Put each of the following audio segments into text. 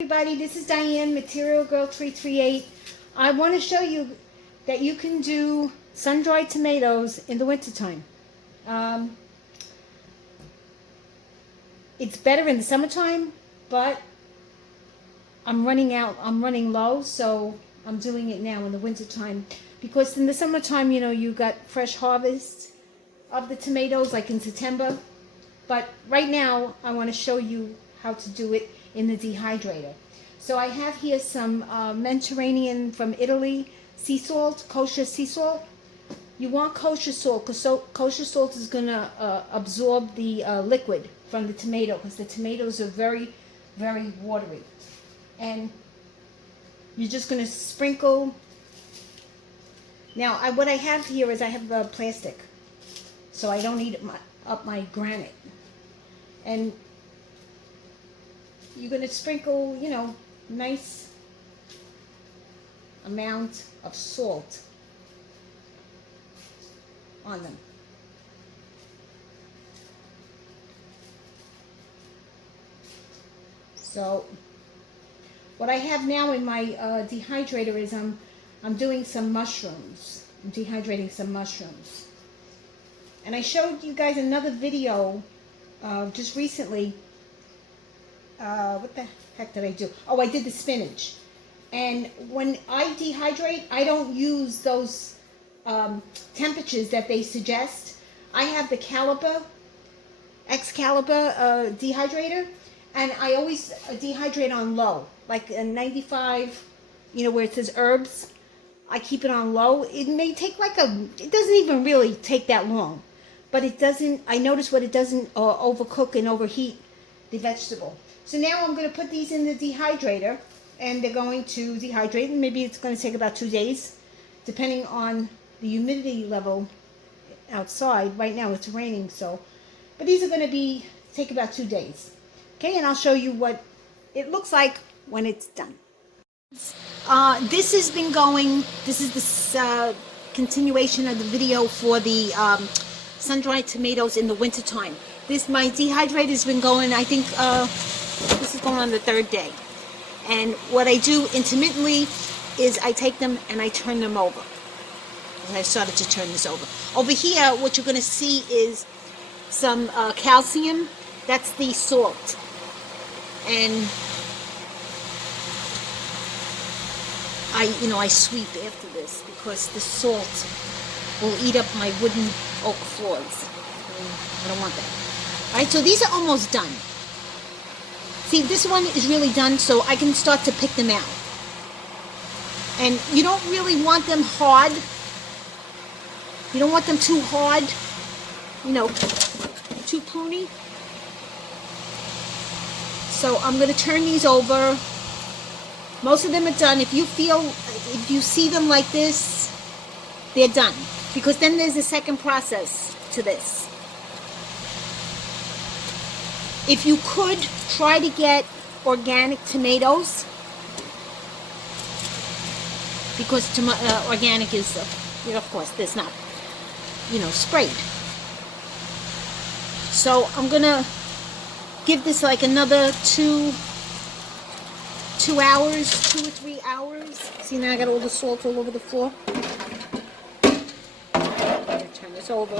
Everybody, this is Diane, Material Girl 338. I want to show you that you can do sun-dried tomatoes in the wintertime. It's better in the summertime, but I'm running low, so I'm doing it now in the wintertime. Because in the summertime, you know, you got fresh harvest of the tomatoes like in September. But right now, I want to show you how to do it in the dehydrator. So I have here some Mediterranean from Italy sea salt, kosher sea salt. You want kosher salt because kosher salt is going to absorb the liquid from the tomato, because the tomatoes are very, very watery. And you're just going to sprinkle. Now, what I have here is I have plastic, so I don't eat up my granite. And you're going to sprinkle, you know, nice amount of salt on them. So what I have now in my dehydrator is I'm doing some mushrooms. I'm dehydrating some mushrooms. And I showed you guys another video just recently. What the heck did I do? Oh, I did the spinach. And when I dehydrate, I don't use those temperatures that they suggest. I have the Excalibur dehydrator, and I always dehydrate on low, like a 95, you know, where it says herbs. I keep it on low. It may take it doesn't even really take that long, but it doesn't, I notice what it doesn't overcook and overheat the vegetable. So now I'm going to put these in the dehydrator, and they're going to dehydrate, and maybe it's going to take about 2 days, depending on the humidity level outside. Right now it's raining, so, but these are going to take about 2 days. Okay, and I'll show you what it looks like when it's done. This has been going, this is the continuation of the video for the sun-dried tomatoes in the wintertime. My dehydrator has been going, I think, this is going on the 3rd day. And what I do intermittently is I take them and I turn them over. And I started to turn this over. Over here, what you're going to see is some calcium. That's the salt. And I sweep after this because the salt will eat up my wooden oak floors. I don't want that. All right, so these are almost done. See, this one is really done, so I can start to pick them out. And you don't really want them hard. You don't want them too hard, you know, too pruny. So I'm going to turn these over. Most of them are done. If you see them like this, they're done. Because then there's a second process to this. If you could, try to get organic tomatoes, because organic is, you know, of course, there's not, you know, sprayed. So I'm going to give this like another 2 hours, 2 or 3 hours. See, now I got all the salt all over the floor. I'm going to turn this over.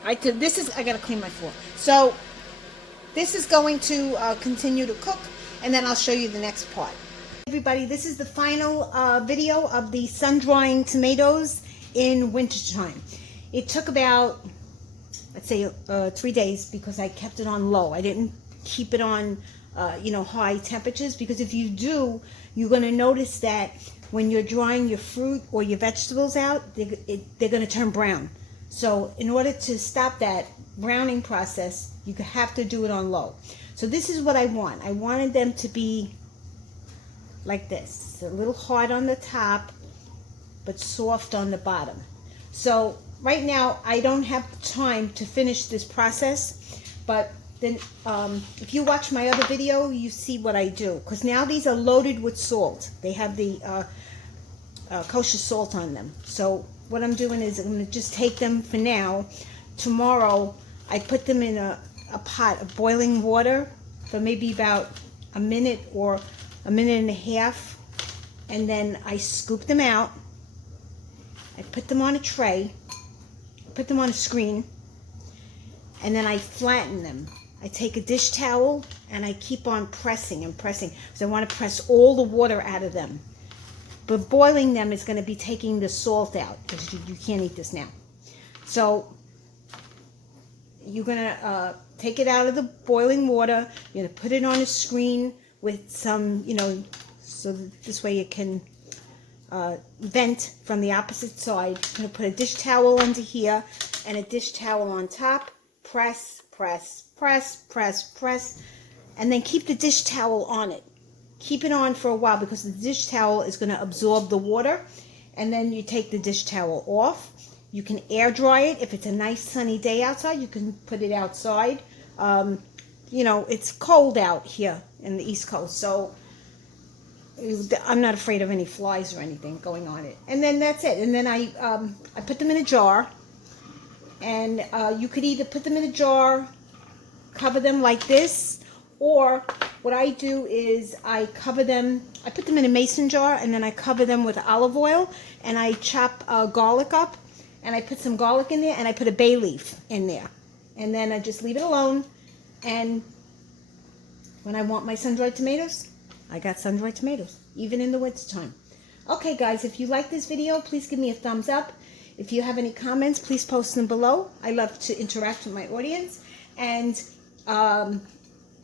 Alright, so this is, I gotta clean my floor. So, this is going to continue to cook, and then I'll show you the next part. Everybody, this is the final video of the sun-drying tomatoes in wintertime. It took about, let's say, 3 days, because I kept it on low. I didn't keep it on, you know, high temperatures, because if you do, you're going to notice that when you're drying your fruit or your vegetables out, they're going to turn brown. So in order to stop that browning process, you have to do it on low. So this is what I want. I wanted them to be like this. A little hard on the top, but soft on the bottom. So right now, I don't have time to finish this process, but then if you watch my other video, you see what I do. Because now these are loaded with salt. They have the kosher salt on them. So what I'm doing is I'm going to just take them for now. Tomorrow, I put them in a pot of boiling water for maybe about a minute or a minute and a half, and then I scoop them out. I put them on a tray, put them on a screen, and then I flatten them. I take a dish towel and I keep on pressing and pressing, because I want to press all the water out of them. But boiling them is going to be taking the salt out, because you can't eat this now. So you're going to take it out of the boiling water. You're going to put it on a screen with some, so this way it can vent from the opposite side. I'm going to put a dish towel under here and a dish towel on top. Press, press, press, press, press, and then keep the dish towel on it. Keep it on for a while, because the dish towel is going to absorb the water. And then you take the dish towel off. You can air dry it. If it's a nice sunny day outside, you can put it outside. It's cold out here in the East Coast, so I'm not afraid of any flies or anything going on it. And then that's it. And then I put them in a jar. And you could either put them in a jar, cover them like this, or what I do is I put them in a mason jar, and then I cover them with olive oil, and I chop garlic up, and I put some garlic in there, and I put a bay leaf in there. And then I just leave it alone, and when I want my sun-dried tomatoes, I got sun-dried tomatoes, even in the wintertime. Okay, guys, if you like this video, please give me a thumbs up. If you have any comments, please post them below. I love to interact with my audience. And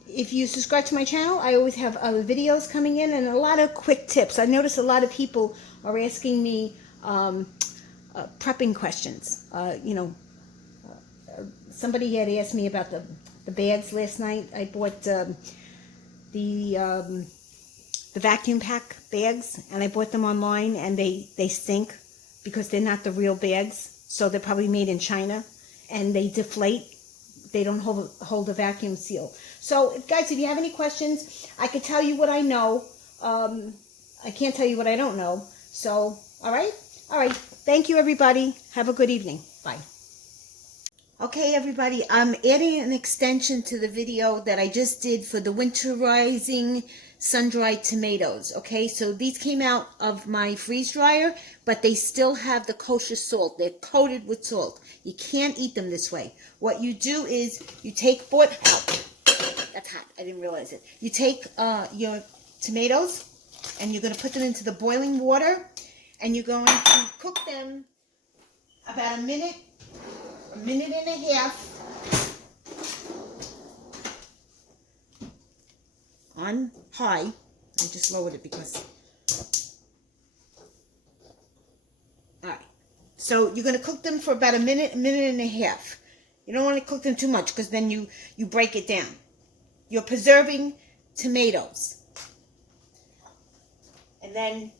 if you subscribe to my channel, I always have other videos coming in and a lot of quick tips. I notice a lot of people are asking me prepping questions. Somebody had asked me about the bags last night. I bought the vacuum pack bags, and I bought them online, and they stink, because they're not the real bags. So they're probably made in China, and they deflate. They don't hold a vacuum seal. So, guys, if you have any questions, I could tell you what I know. I can't tell you what I don't know. So, all right? All right. Thank you, everybody. Have a good evening. Bye. Okay, everybody, I'm adding an extension to the video that I just did for the winterizing sun-dried tomatoes. Okay, so these came out of my freeze dryer, but they still have the kosher salt. They're coated with salt. You can't eat them this way. What you do is you take ow, that's hot. I didn't realize it. You take your tomatoes, and you're going to put them into the boiling water, and you're going to cook them about a minute and a half on high. I just lowered it because... Alright. So you're going to cook them for about a minute and a half. You don't want to cook them too much, because then you break it down. You're preserving tomatoes. And then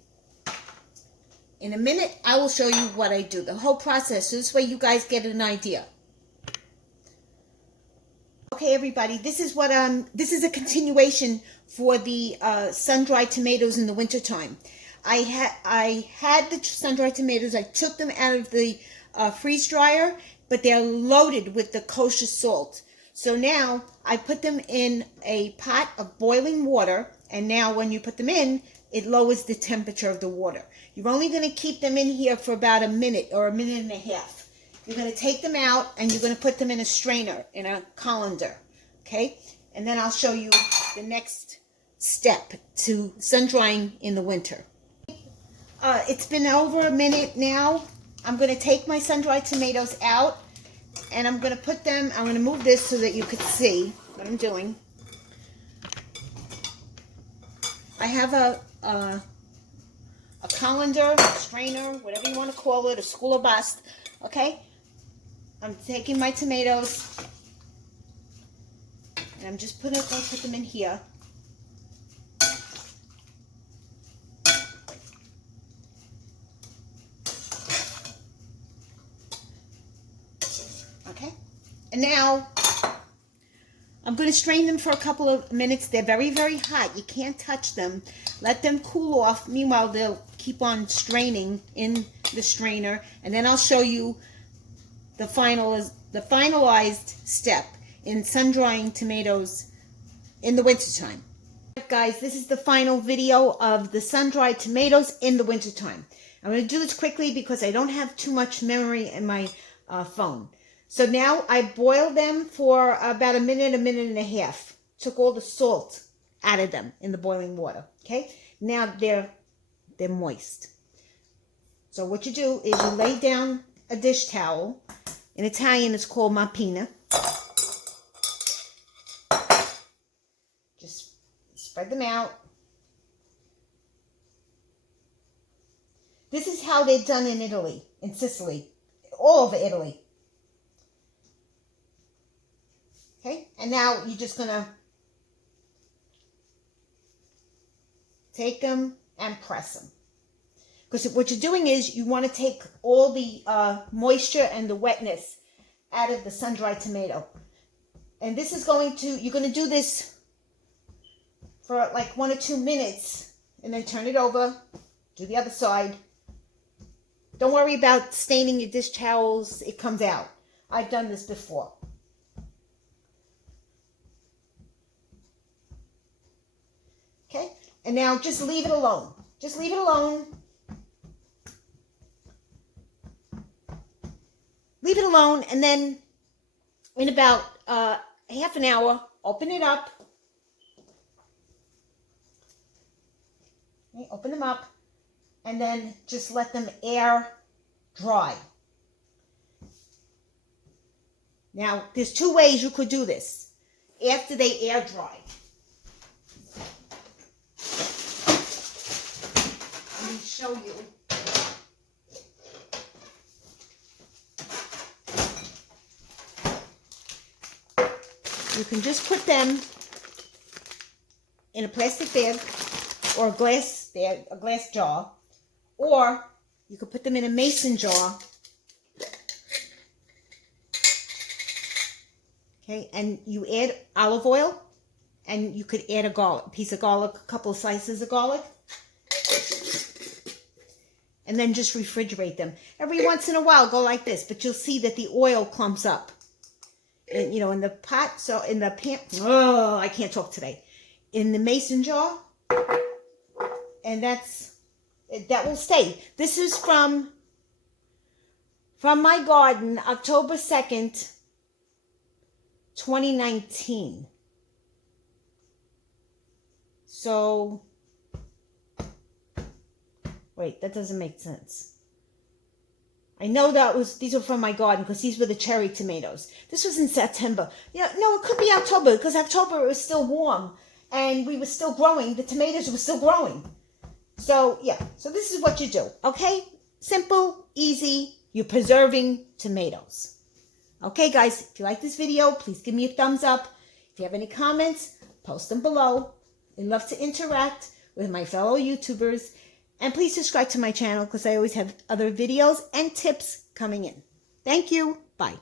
in a minute, I will show you what I do, the whole process, so this way you guys get an idea. Okay, everybody, this is a continuation for the sun-dried tomatoes in the wintertime. I had the sun-dried tomatoes. I took them out of the freeze dryer, but they're loaded with the kosher salt. So now I put them in a pot of boiling water, and now when you put them in, it lowers the temperature of the water. You're only going to keep them in here for about a minute or a minute and a half. You're going to take them out, and you're going to put them in a strainer, in a colander, okay? And then I'll show you the next step to sun-drying in the winter. It's been over a minute now. I'm going to take my sun-dried tomatoes out, and I'm going to put them, I'm going to move this so that you could see what I'm doing. I have a colander, a strainer, whatever you want to call it, a school of bust, okay? I'm taking my tomatoes, and I'm just going to put them in here. Okay? And now, I'm going to strain them for a couple of minutes. They're very, very hot. You can't touch them. Let them cool off. Meanwhile, they'll keep on straining in the strainer. And then I'll show you the finalized step in sun-drying tomatoes in the wintertime. Guys, this is the final video of the sun-dried tomatoes in the wintertime. I'm going to do this quickly because I don't have too much memory in my phone. So now I boiled them for about a minute and a half. Took all the salt out of them in the boiling water. Okay? Now they're moist. So what you do is you lay down a dish towel. In Italian, it's called mappina. Just spread them out. This is how they're done in Italy, in Sicily, all over Italy. Okay, and now you're just going to take them and press them. Because what you're doing is you want to take all the moisture and the wetness out of the sun-dried tomato. And this is you're going to do this for like 1 or 2 minutes. And then turn it over. Do the other side. Don't worry about staining your dish towels. It comes out. I've done this before. Okay? And now just leave it alone. Just leave it alone. Leave it alone, and then in about half an hour, open it up. Okay, open them up, and then just let them air dry. Now, there's 2 ways you could do this after they air dry. Let me show you. You can just put them in a plastic bag or a glass jar, or you could put them in a mason jar. Okay, and you add olive oil, and you could add a piece of garlic, a couple of slices of garlic, and then just refrigerate them. Every once in a while, go like this, but you'll see that the oil clumps up. And, you know, in the pot, so in the pan, oh, I can't talk today. In the mason jar, and that will stay. This is from my garden, October 2nd, 2019. So, wait, that doesn't make sense. I know these were from my garden because these were the cherry tomatoes. This was in September. Yeah, no, it could be October because October it was still warm and we were still growing. The tomatoes were still growing. So, yeah. So this is what you do. Okay? Simple, easy. You're preserving tomatoes. Okay, guys. If you like this video, please give me a thumbs up. If you have any comments, post them below. I love to interact with my fellow YouTubers. And please subscribe to my channel because I always have other videos and tips coming in. Thank you. Bye.